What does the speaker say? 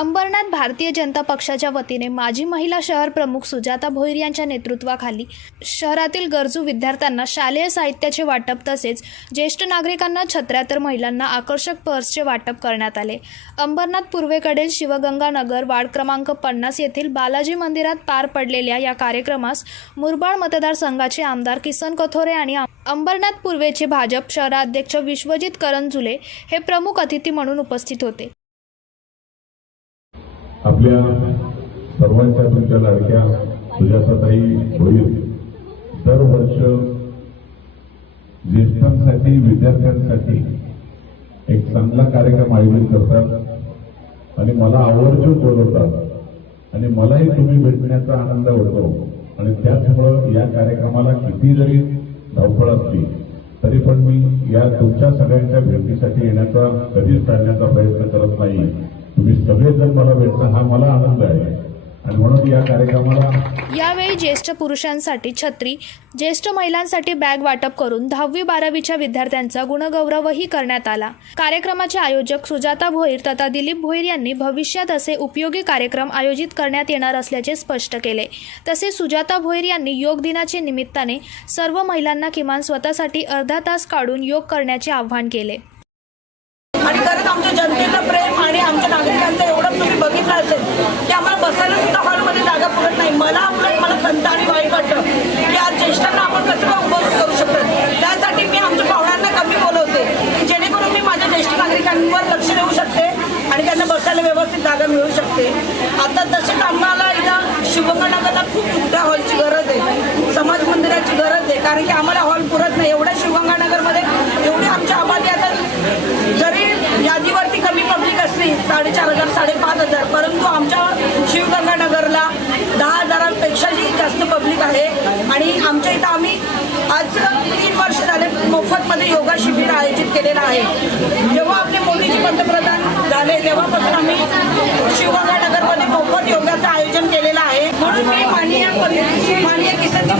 अंबरनाथ भारतीय जनता पक्षाच्या वतीने माजी महिला शहर प्रमुख सुजाता भोईर यांच्या नेतृत्वाखाली शहरातील गरजू विद्यार्थ्यांना शालेय साहित्याचे वाटप तसेच ज्येष्ठ नागरिकांना छत्र्यातर महिलांना आकर्षक पर्सचे वाटप करण्यात आले. अंबरनाथ पूर्वेकडील शिवगंगानगर वार्ड क्रमांक पन्नास येथील बालाजी मंदिरात पार पडलेल्या या कार्यक्रमास मुरबाड मतदारसंघाचे आमदार किसन कथोरे आणि अंबरनाथ पूर्वेचे भाजप शहराध्यक्ष विश्वजित करंजुले हे प्रमुख अतिथी म्हणून उपस्थित होते. आपल्या सर्वांच्या तुमच्या लाडक्या सुजाताताई होईल दरवर्ष ज्येष्ठांसाठी विद्यार्थ्यांसाठी एक चांगला कार्यक्रम आयोजित करतात. आणि मला आवर्जून बोलवतात. आणि मलाही तुम्ही भेटण्याचा आनंद होतो. आणि त्याचमुळं या कार्यक्रमाला किती जरी धावपळ असली तरी पण मी या तुमच्या सगळ्यांच्या भेटीसाठी येण्याचा कधीच टाळण्याचा प्रयत्न करत नाही. तुम्ही सगळेजण मला भेटता हा मला आनंद आहे. आणि म्हणून या कार्यक्रमाला यावेळी ज्येष्ठ पुरुषांसाठी छत्री ज्येष्ठ महिलांसाठी बॅग वाटप करून दहावी बारावीच्या विद्यार्थ्यांचा गुणगौरवही करण्यात आला. कार्यक्रमाचे आयोजक सुजाता भोईर तथा दिलीप भोईर यांनी भविष्यात असे उपयोगी कार्यक्रम आयोजित करण्यात येणार असल्याचे स्पष्ट केले. तसेच सुजाता भोईर यांनी योग दिनाचे निमित्ताने सर्व महिलांना किमान स्वतःसाठी अर्धा तास काढून योग करण्याचे आवाहन केले आणि खरंच आमच्या जनतेचं प्रेम आणि आमच्या नागरिकांचं एवढं तुम्ही बघितलं असेल की आम्हाला बसायला सुद्धा हॉलमध्ये जागा पुरत नाही. मला आपलं मला खंत आणि वाईट वाटतं. की आज ज्येष्ठांना आपण कसं काय उभं करू शकतो? त्यासाठी मी आमच्या पाहुण्यांना कमी बोलवते. की जेणेकरून मी माझ्या ज्येष्ठ नागरिकांवर लक्ष देऊ शकते आणि त्यांना बसायला व्यवस्थित जागा मिळू शकते. आता तसेच आम्हाला इथं शिवगंगानगरला खूप मोठ्या हॉलची गरज आहे. समाज मंदिराची गरज आहे. कारण की आम्हाला हॉल पुरत नाही. एवढ्या शिवगंगानगरमध्ये एवढी आमच्या आबादी आता जरी यादीवरती कमी पब्लिक असली साडेचार हजार साडेपाच हजार परंतु आमच्या शिवगंगानगरला दहा हजारांपेक्षाही जास्त पब्लिक आहे आणि आमच्या इथं आम्ही आज तीन वर्ष झाले मोफतमध्ये योगा शिबिर आयोजित केलेला आहे. जेव्हा आपले मोदीजी पंतप्रधान झाले तेव्हापासून आम्ही शिवगंगानगरमध्ये मोफत योगाचं आयोजन केलेलं आहे. म्हणून मी माननीय माननीय किसनजी